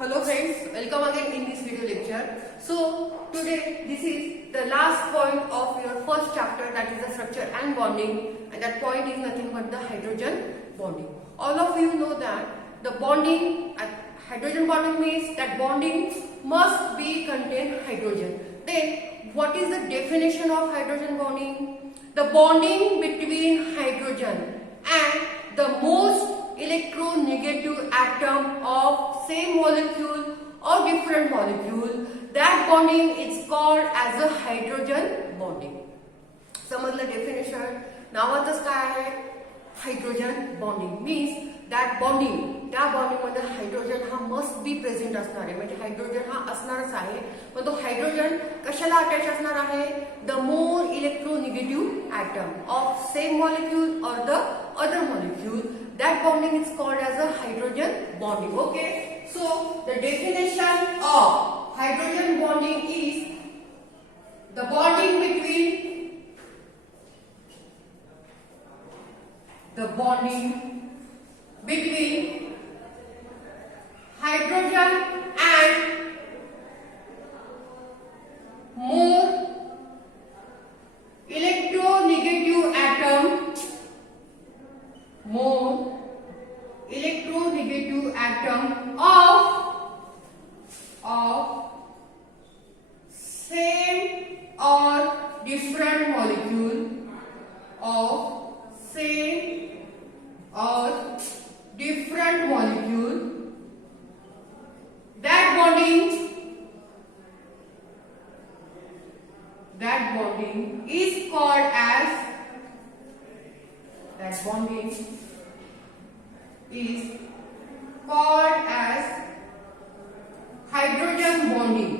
Hello friends, welcome again in this video lecture. So today this is the last point of your first chapter, that is the structure and bonding, and that point is nothing but the hydrogen bonding. All of you know that the bonding, hydrogen bonding means that bonding must be contain hydrogen. Then what is the definition of hydrogen bonding? The bonding between hydrogen and the most electronegative atom of same molecule or different molecule, that bonding is called as a hydrogen bonding. समजलं डेफिनेशन? नावातच काय आहे? Hydrogen bonding means that bonding, त्या बॉन्डिंग मध्ये हायड्रोजन हा must be present असणार आहे, म्हणजे हायड्रोजन हा असणारच आहे. पण तो हायड्रोजन कशाला अटॅच असणार आहे? The more electronegative atom of same molecule or the other molecule. That bonding is called as a hydrogen bonding. Okay. So the definition of hydrogen bonding is the bonding between hydrogen and more electronegative atom. More electronegative atom of same or different molecule, of same or different molecule. That bonding is called as hydrogen bonding.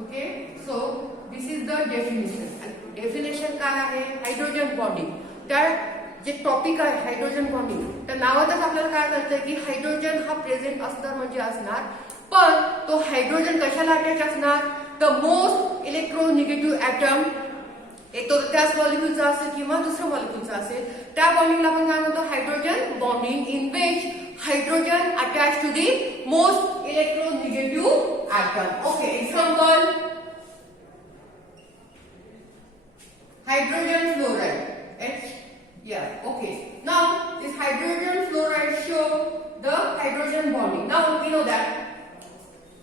Okay, so this is the definition. Definition काय आहे? Hydrogen bonding. त्या जे टॉपिक आहे hydrogen bonding, त्या नावातच आपल्याला काय कळतंय की हायड्रोजन हा प्रेझेंट असणार म्हणजे असणार, पण तो हायड्रोजन कशाला अटॅच असणार? द मोस्ट इलेक्ट्रोनिगेटिव्ह ॲटम, एक तो त्याच मॉलिक्यूलचा असेल किंवा दुसऱ्या मॉलिक्यूलचा असेल, त्या बॉन्डिंगला आपण काय म्हणतो? Hydrogen bonding, in which hydrogen attach to the most electronegative atom. Okay, example hydrogen fluoride. Okay. Now this hydrogen fluoride show the hydrogen bonding. Now we know that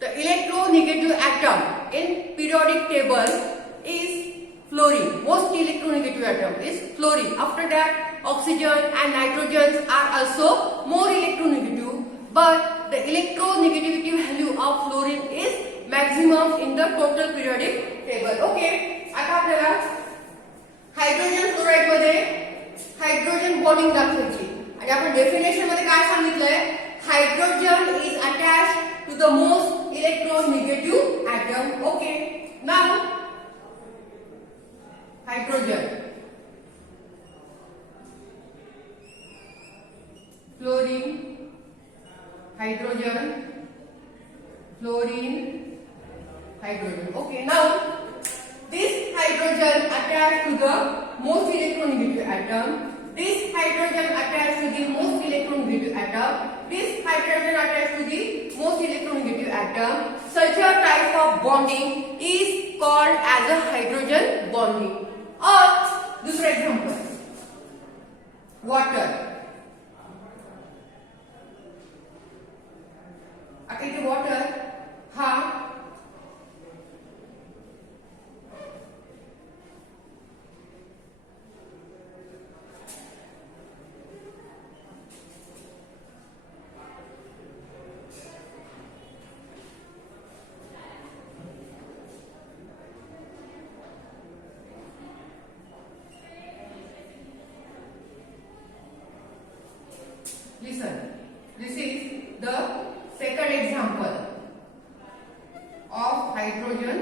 the electronegative atom in periodic table is fluorine. Most electronegative atom is fluorine. After that, oxygen and nitrogen are also more electronegative, but the electronegativity value of fluorine is maximum in the total periodic table. Okay. आता आपल्याला hydrogen fluoride मध्ये hydrogen bonding दाखवायची, आणि आपण definition मध्ये काय सांगितलंय? Hydrogen is attach to the most electronegative atom. Okay, now hydrogen, fluorine, hydrogen, fluorine, hydrogen. Okay, now this hydrogen attached to the most electronegative atom. This hydrogen attached to the most electronegative atom. This hydrogen attached to the most electronegative atom. Such a type of bonding is called as a hydrogen bonding. Or दूसरा example, water. आता इथे water हा listen, this is the second example of hydrogen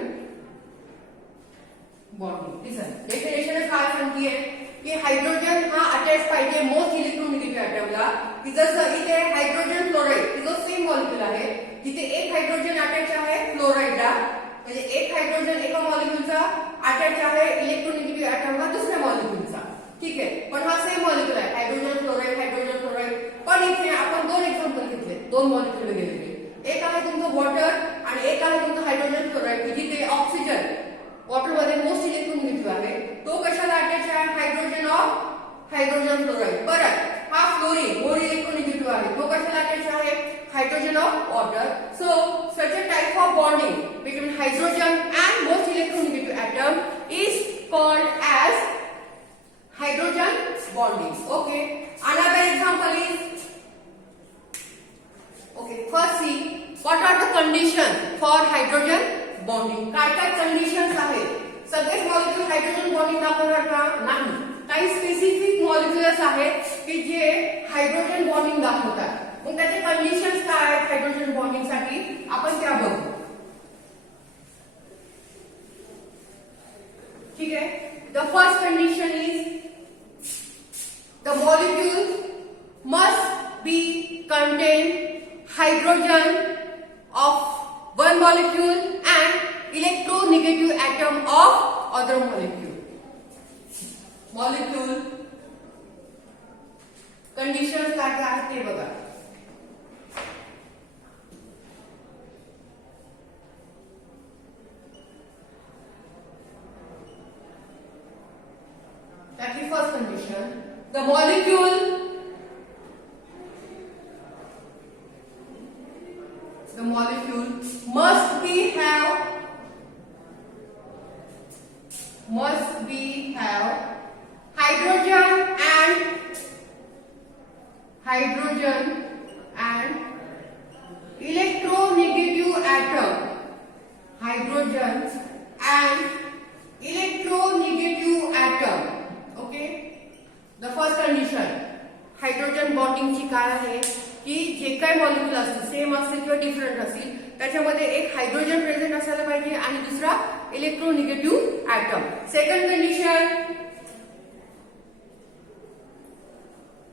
bonding. Listen, definition काय सांगतीये की हायड्रोजन हा अटॅच पाहिजे मोस्ट इलेक्ट्रोनिगेटिव्ह ॲटमला, की जसं इथे हायड्रोजन फ्लोराईड जो सेम मॉलिक्यूल आहे, तिथे एक हायड्रोजन अटॅच आहे फ्लोराईडला, म्हणजे एक हायड्रोजन एका मॉलिक्यूलचा अटॅच आहे इलेक्ट्रोनिगेटिव्ह ॲटमला दुसऱ्या मॉलिक्यूलचा. ठीक आहे, पण हा सेम मॉलिक्यूल आहे, hydrogen fluoride hydrogen of water. So such a type of bonding between hydrogen and most electronegative atom is called as hydrogen bonding. Okay. Another example is, okay, first see what are the conditions for hydrogen bonding. काय conditions आहेत? सगळेच molecule hydrogen bonding दाखवणार का? नाही. काही specific molecules आहेत की जे hydrogen bonding दाखवतात. मग त्याचे कंडिशन्स काय आहेत हायड्रोजन बॉन्डिंग साठी आपण त्या बघू. ठीक आहे. The first condition is the molecule must be contain hydrogen of one molecule and electronegative atom of other molecule. Molecule conditions काय काय आहेत ते बघा. That is first condition. The molecule must be have hydrogen and electronegative atom. Hydrogen and electronegative atom. Okay. The first condition hydrogen bonding ची काय आहे की जे काही मॉलिक्यूल असतील सेम असतील किंवा डिफरंट असतील त्याच्यामध्ये एक हायड्रोजन प्रेझेंट असायला पाहिजे आणि दुसरा electronegative atom. Second condition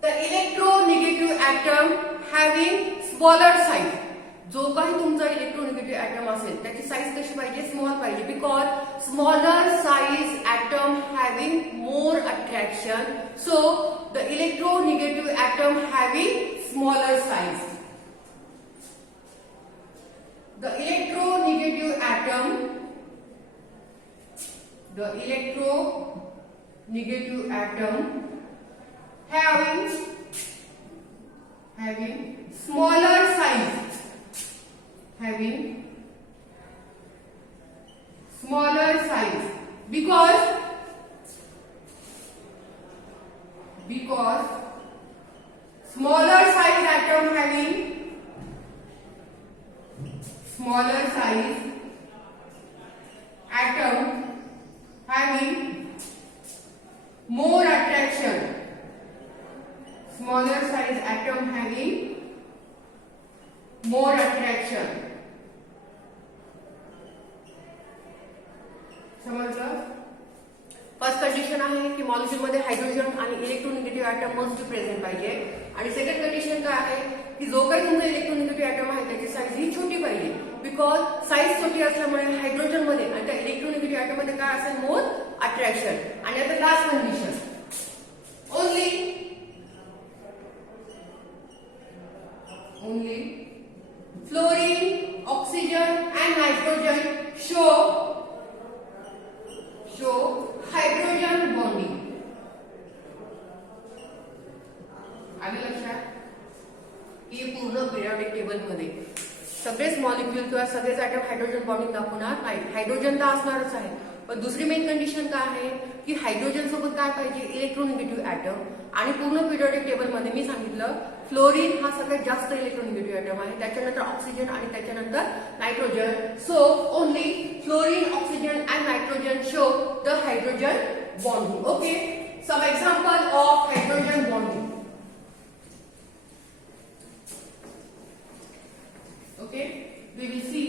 the electronegative atom having smaller size. जो काही तुमचा इलेक्ट्रोनिगेटिव्ह ऍटम असेल त्याची साईज कशी पाहिजे? स्मॉल पाहिजे. Because smaller size atom having more attraction. So the electronegative atom having smaller size. The electronegative atom having smaller size, because smaller size atom having more attraction. Smaller size atom having more attraction. समजलं? First condition आहे की मॉलिक्यूल मध्ये हायड्रोजन आणि इलेक्ट्रोनिगेटिव्ह atom must be present पाहिजे. आणि second condition काय आहे की जो काही तुमचा इलेक्ट्रोनिगेटिव्ह ऍटम आहे त्याची साईज ही छोटी पाहिजे. बिकॉज साईज छोटी असल्यामुळे हायड्रोजन मध्ये आणि त्या इलेक्ट्रोनिगेटिव्ह ऍटम मध्ये काय असेल? मोर अट्रॅक्शन. आणि आता last condition only fluorine, oxygen and nitrogen show hydrogen bonding. आले लक्षात? ही पूर्ण पिरियडिक टेबल मध्ये सगळेच मॉलिक्यूल किंवा सगळेच ऍटम हायड्रोजन बॉन्डिंग दाखवणार नाही. हायड्रोजन तर असणारच आहे. पण दुसरी मेन कंडिशन काय आहे की हायड्रोजन सोबत काय पाहिजे? इलेक्ट्रोनिगेटिव्ह ऍटम. आणि पूर्ण पिरियडिक टेबल मध्ये मी सांगितलं फ्लोरीन हा सगळ्यात जास्त इलेक्ट्रोनिगेटिव्ह ऍटम आहे. त्याच्यानंतर ऑक्सिजन आणि त्याच्यानंतर nitrogen. So only fluorine, oxygen and nitrogen show the hydrogen bonding. Okay. Some example of hydrogen bonding. Okay. We will see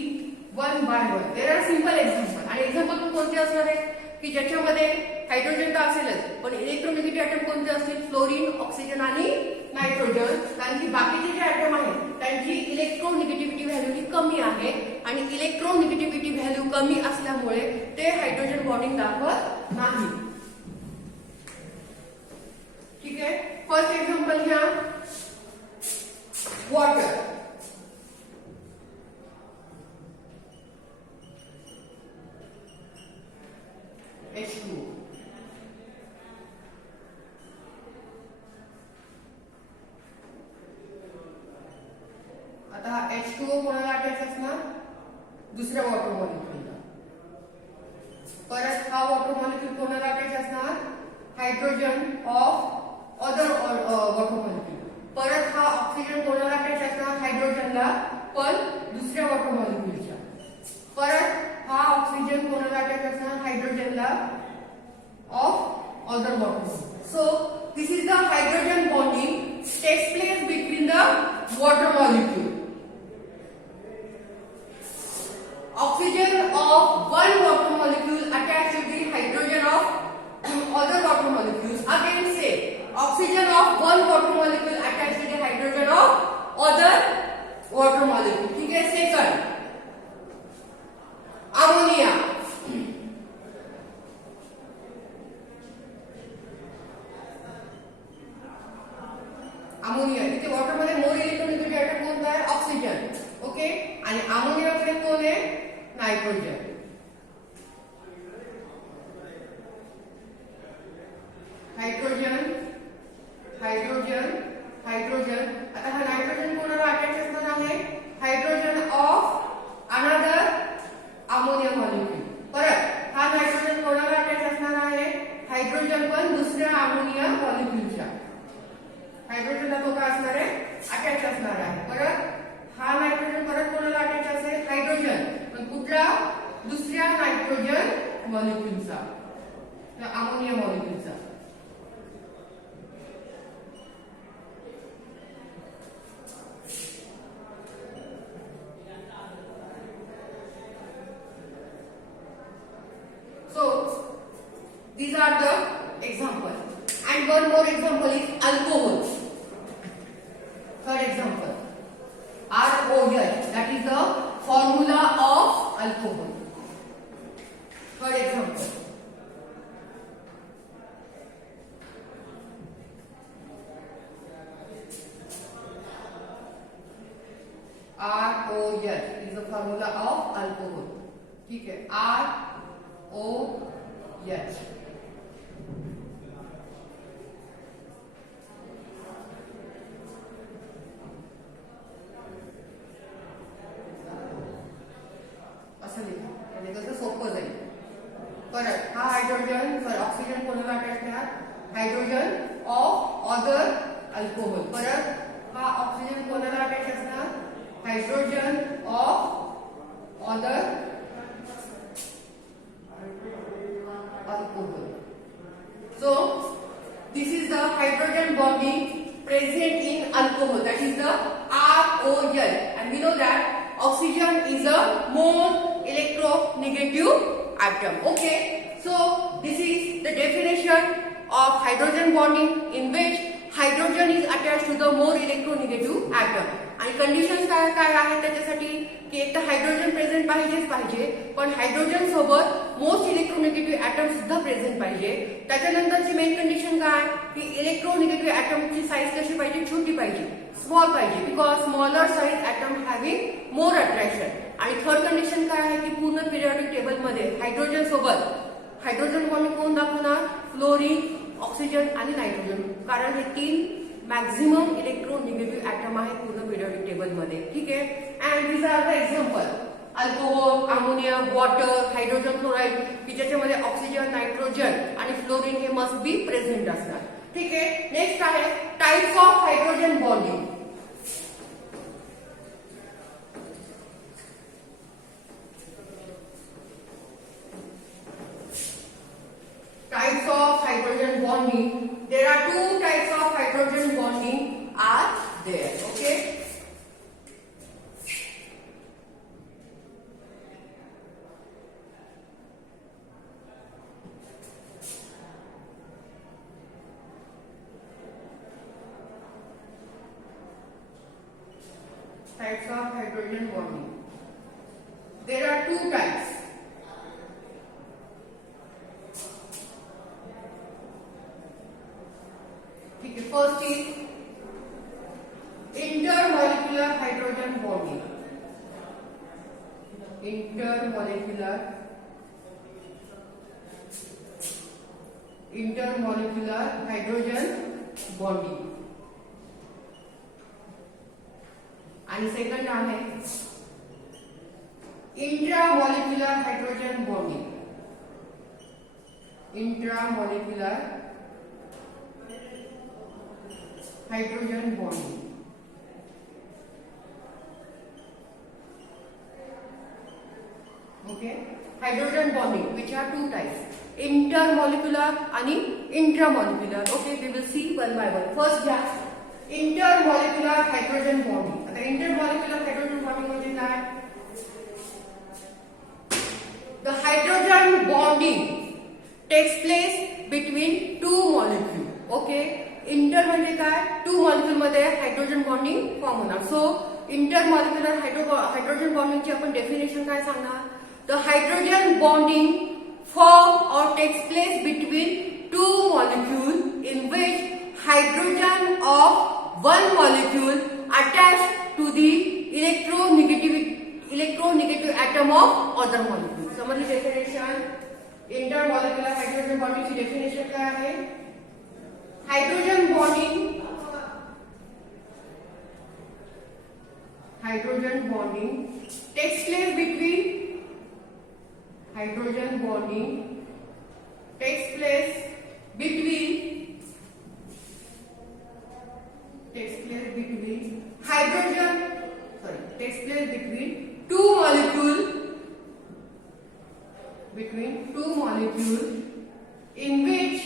one by one. There are simple example. आणि एक्झाम्पल कोणते असणार आहे की ज्याच्यामध्ये हायड्रोजन तर असेलच पण इलेक्ट्रोनिगेटिव्ह ऍटम कोणते असतील? फ्लोरीन, ऑक्सिजन आणि नायट्रोजन. कारण की बाकीचे जे ऍटम आहेत त्यांची इलेक्ट्रोनिगेटिव्हिटी व्हॅल्यू ही कमी आहे आणि इलेक्ट्रोनिगेटिव्हिटी व्हॅल्यू कमी असल्यामुळे ते हायड्रोजन बॉन्डिंग दाखवत नाही. ठीक आहे. फर्स्ट एक्झाम्पल घ्या. वॉटर. H2O. आता हा H2O कोणाला अटॅच असणार, दुसऱ्या वॉटर मॉलिक्यूलला. परत हा वॉटर मॉलिक्यूल कोणाला अटॅच असणार, hydrogen of other water molecule. परत हा ऑक्सिजन कोणाला अटॅच असणार, हायड्रोजनला, पण दुसऱ्या वॉटर मॉलिक्यूलच्या. परत हा ऑक्सिजन कोणाला अटॅच असणार, हायड्रोजनला of other water molecule. So this is the hydrogen bonding takes place between the water molecule. Oxygen of one water molecule attached to the hydrogen of other water molecules. Again say oxygen of one water molecule attached to the hydrogen of other water molecule. ठीक है. Second, ammonia. Ammonia इथे वॉटर मध्ये मोर electronic attack कोणता आहे, oxygen. Okay. आणि अमोनियाकडे कोण आहे, नायट्रोजन. Hydrogen hydrogen hydrogen. आता हा नायट्रोजन कोणाला अटॅच असणार आहे, hydrogen of another ammonia molecule. परत हा नायट्रोजन कोणाला अटॅच असणार आहे, हायड्रोजन पण दुसऱ्या अमोनिया मॉलिक्यूलच्या. हायड्रोजनला तो काय असणार आहे, अटॅच असणार आहे. परत हा नायट्रोजन परत कोणाला अटॅच असेल, हायड्रोजन, पण कुठला, दुसऱ्या नायट्रोजन मॉलिक्यूलचा, अमोनिया मॉलिक्यूलचा. So these are the examples. And one more example is alcohol. Third example, ROH, that is the formula of alcohol. Third example, ROH is the formula of alcohol. ठीक है, ROH. परत हा हायड्रोजन ऑक्सिजन कोणाला अटॅच करणार, hydrogen of other alcohol. परत हा ऑक्सिजन कोणाला attach असणार, hydrogen of other alcohol. So this is the hydrogen bonding present in alcohol, that is the ROH, and we know that oxygen is a more electronegative atom. Okay, so this is the definition of hydrogen bonding in which hydrogen is attached to the more electronegative atom. आणि कंडिशन्स काय काय आहेत त्याच्यासाठी, की एक तर hydrogen present पाहिजेच पाहिजे, पण हायड्रोजन सोबत मोस्ट इलेक्ट्रोनिगेटिव्ह ऍटम सुद्धा प्रेझेंट पाहिजे. त्याच्यानंतरची मेन कंडिशन काय, की इलेक्ट्रोनिगेटिव्ह ऍटमची साईज कशी पाहिजे, छोटी पाहिजे, स्मॉल पाहिजे, because smaller size atom having more attraction. आणि थर्ड कंडिशन काय आहे, की पूर्ण पिरियडिक टेबल मध्ये हायड्रोजन सोबत हायड्रोजन बॉन्ड कोण दाखवणार, फ्लोरीन, ऑक्सिजन आणि नायट्रोजन, कारण हे तीन मॅक्झिमम इलेक्ट्रोनिगेटिव्ह ऍटम आहे पूर्ण पिरियडिक टेबल मध्ये. ठीक आहे. And this are the example, alcohol, ammonia, water, hydrogen chloride, की ज्याच्यामध्ये ऑक्सिजन, नायट्रोजन आणि फ्लोरीन हे मस्ट बी प्रेझेंट असणार. ठीक आहे. नेक्स्ट आहे types of hydrogen bonding. Types of hydrogen bonding. There are two types of hydrogen bonding are there. Okay. Types of hydrogen bonding. There are two types. First is intermolecular hydrogen bonding. Intermolecular hydrogen bonding. आणि second आहे intramolecular hydrogen bonding. Intramolecular hydrogen bonding. Okay, hydrogen bonding, which are two types, intermolecular आणि intramolecular. Okay, we will see one by one. First घ्या intermolecular hydrogen bonding. आता intermolecular hydrogen bonding म्हणजे काय? The hydrogen bonding takes place between two molecules. Okay, inter म्हणजे काय? Two molecule मध्ये hydrogen bonding form होणार. So intermolecular hydrogen bonding ची आपण डेफिनेशन काय सांगणार? The hydrogen bonding form or takes place between two molecules in which hydrogen of one molecule attached to the electronegative atom of other molecule. समजली definition? Intermolecular hydrogen bonding ची डेफिनेशन काय आहे? Hydrogen bonding takes place between hydrogen bonding takes place between two molecules in which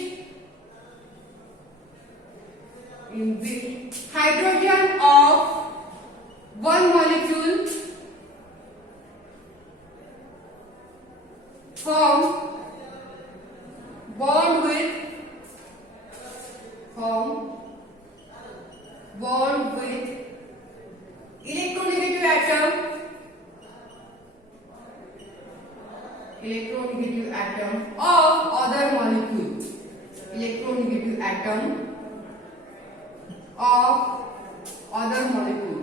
hydrogen of one molecule form bond with electronegative atom of other molecule. Electronegative atom of other molecule.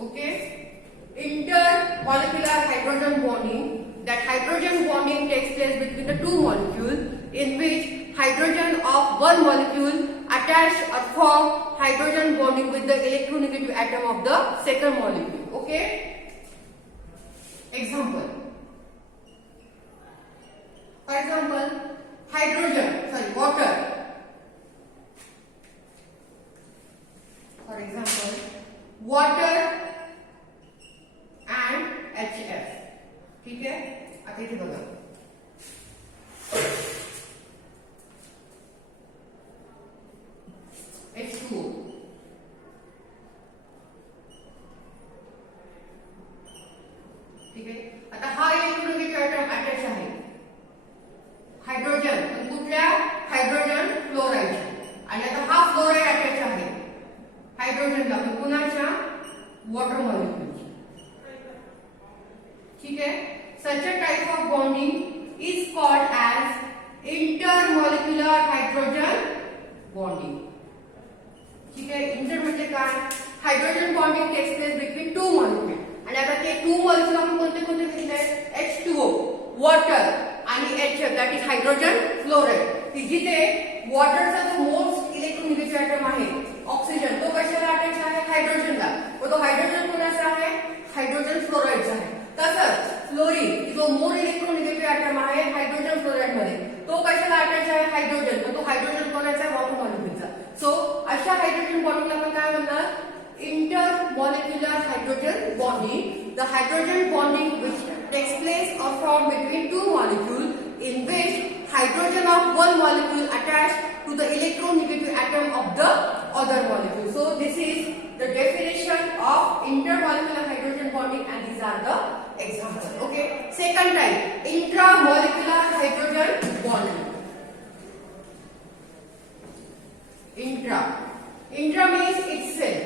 Okay, intermolecular hydrogen bonding. That hydrogen bonding takes place between the two molecules in which hydrogen of one molecule attach or form hydrogen bonding with the electronegative atom of the second molecule. Okay. Example. For example, water. For example, water and HF. ठीक है, आता इथे बघा. H2O. ठीक आहे, आता हा इलेक्ट्रोनेगेटिव्ह ॲटम अटॅच आहे हायड्रोजन, पण कुठल्या? Hydrogen fluoride. आणि आता हा फ्लोराईड अटॅच आहे हायड्रोजनला, पण कुणाच्या? Water molecule. ठीक है, such a type of bonding is called as intermolecular hydrogen bonding. ठीक है, इंटर म्हणजे काय? Hydrogen bonding takes place between two molecule. आणि आता ते टू मॉलिक्यूल आपण कोणते कोणते घेतले? H2O, वॉटर आणि HF, that is hydrogen fluoride. जिथे वॉटरचा जो मोस्ट इलेक्ट्रोनेगेटिव्ह ॲटम आहे ऑक्सिजन, तो कशाला अटॅच आहे? हायड्रोजनला. तो हायड्रोजन कोणाचा आहे? हायड्रोजन फ्लोराईडचा आहे. तसंच फ्लोरीन जो मोर इलेक्ट्रोनेगेटिव्ह ॲटम आहे हायड्रोजन फ्लोराईड मध्ये, तो कशाला अटॅच आहे? हायड्रोजन. पण तो हायड्रोजन कोणाचा? वॉटर मॉलिक्यूलचा. सो अशा हायड्रोजन बॉन्डिंगला आपण काय म्हणणार? Intermolecular hydrogen bonding. The hydrogen bonding which takes place or formed between two molecules in which hydrogen of one molecule attached to the electronegative atom of the other molecule. So this is the definition of intermolecular hydrogen bonding, and these are the examples. Okay. Second type, intramolecular hydrogen bonding. Intra means itself.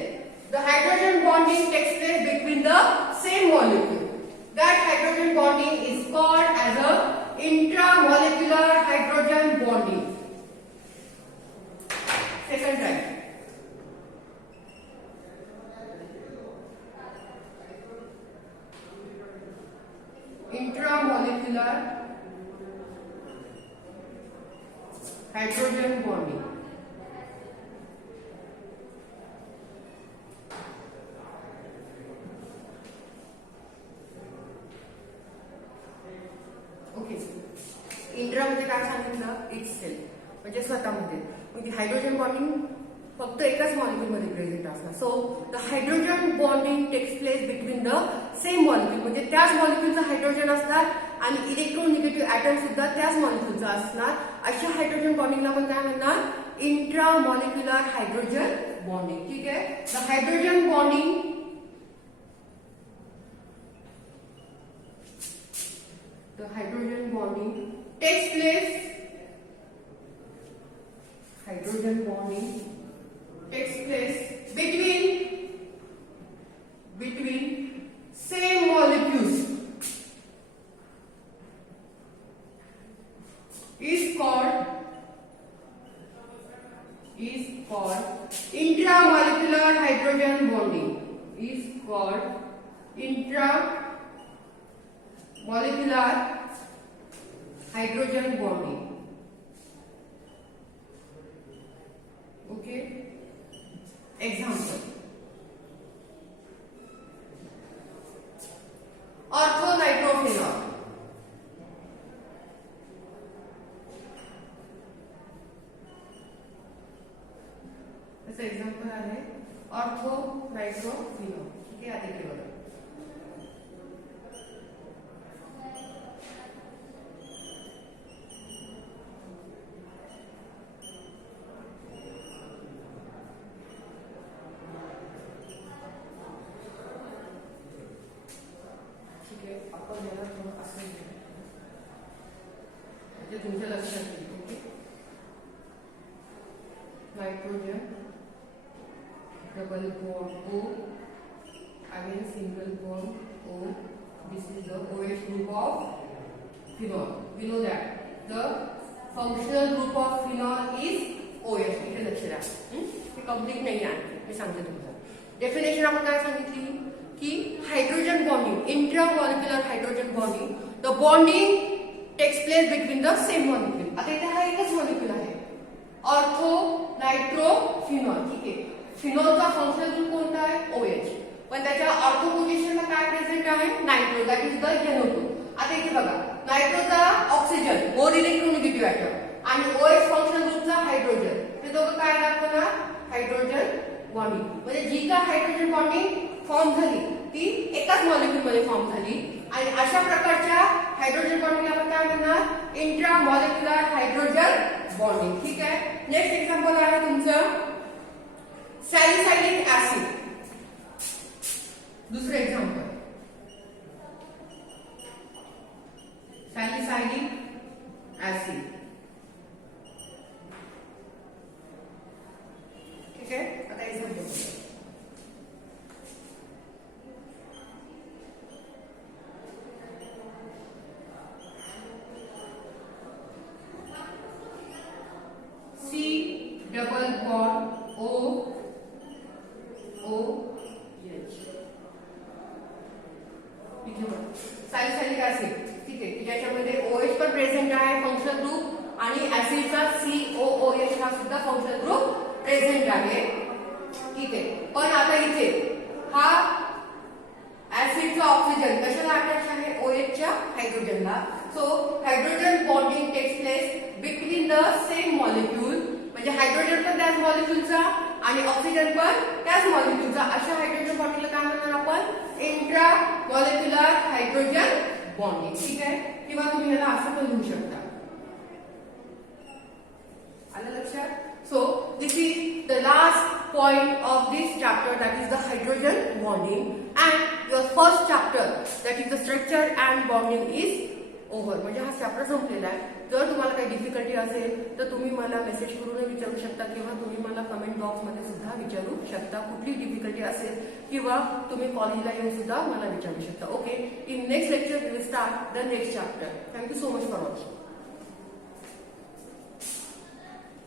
The hydrogen bonding takes place between the same molecule. That hydrogen bonding is called as a intramolecular hydrogen bonding. Second type. Intramolecular hydrogen bonding. Intra म्हणजे काय सांगितलं, it self म्हणजे स्वतःमध्ये. म्हणजे hydrogen bonding फक्त एकाच मॉलिक्युलमध्ये present असणार. So the hydrogen bonding takes place between the same molecule म्हणजे त्याच मॉलिक्युलचा हायड्रोजन असणार आणि इलेक्ट्रोनिगेटिव्ह ॲटम सुद्धा त्याच मॉलिक्युलचा असणार. अशा हायड्रोजन बॉन्डिंगला आपण काय म्हणणार, इंट्रा मॉलिक्युलर हायड्रोजन बॉन्डिंग. ठीक आहे. The hydrogen bonding takes place between same molecules is called intramolecular hydrogen bonding. Is called intramolecular hydrogen bonding. Okay. Example. Orthonitrophenol. ऐसा एग्जाम्पल आहे ऑर्थोनायट्रोफिनॉल. ठीक आहे. आता इकडे बघा. आपण याला थोडं असं म्हणजे तुमच्या लक्षात येईल. Okay. Nitrogen double bond O, again single bond O. This is the OH group of phenol. We know that the functional group of phenol is OH. इथे लक्ष द्या. हे कंप्लीट नाही आहे. मी सांगते तुम्हाला. डेफिनेशन आपण काय सांगितली की hydrogen bonding, intramolecular hydrogen bonding, the bonding takes place between the same molecule. आता इथे हा एकच मॉलिक्युल आहे ऑर्थोनायट्रोफिनॉल. ठीक आहे. फिनॉलचा फंक्शनल ग्रुप कोणता आहे, OH. पण त्याच्या ऑर्थो पोझिशनला काय प्रेझेंट आहे, nitro, that is the NO2. आता इथे बघा, नायट्रोचा ऑक्सिजन मोर इलेक्ट्रोनिगेटिव्ह ॲटम आणि OH फंक्शनल ग्रुपचा हायड्रोजन, ते दोघं काय दाखवणार, हायड्रोजन बॉन्डिंग. म्हणजे जी काय हायड्रोजन बॉन्डिंग फॉर्म झाली ती एकाच मॉलिक्युलमध्ये फॉर्म झाली आणि अशा प्रकारच्या हायड्रोजन बॉन्डिंगला आपण काय म्हणणार, इंट्रामॉलिक्युलर हायड्रोजन बॉन्डिंग. ठीक आहे. नेक्स्ट एक्झाम्पल आहे तुमचं सॅलिसायलिक ऍसिड. दुसरं एक्झाम्पल सॅलिसायलिक ऍसिड. ठीक आहे. आता example double bond OH. Salicylic acid. ठीक आहे. ज्याच्यामध्ये OH पण प्रेझेंट आहे फंक्शनल ग्रुप आणि ऍसिडचा COOH हा सुद्धा फंक्शनल ग्रुप प्रेझेंट आहे. ठीक आहे. पण आता इथे हा ऍसिडचा ऑक्सिजन कशाला अटॅच आहे, OH च्या हायड्रोजनला. So hydrogen bonding takes place between the same molecule म्हणजे हायड्रोजन पण त्याच मॉलिक्युलचा आणि ऑक्सिजन पण त्याच मॉलिक्युलचा. अशा हायड्रोजन बॉन्डिंगला काय म्हणणार आपण, इंट्रा मॉलिक्युलर हायड्रोजन बॉन्डिंग. ठीक आहे. किंवा तुम्ही याला असं पण लिहू शकता. आलं लक्षात. So this is the last point of this chapter, that is the hydrogen bonding, and your first chapter, that is the structure and bonding, is over. म्हणजे हा चॅप्टर संपलेला आहे. जर तुम्हाला काही डिफिकल्टी असेल तर तुम्ही मला मेसेज करून विचारू शकता किंवा तुम्ही मला कमेंट बॉक्समध्ये सुद्धा विचारू शकता. कुठली डिफिकल्टी असेल किंवा तुम्ही कॉलेजला येऊन सुद्धा मला विचारू शकता. Okay. In next lecture we will start the next chapter. Thank you so much for watching.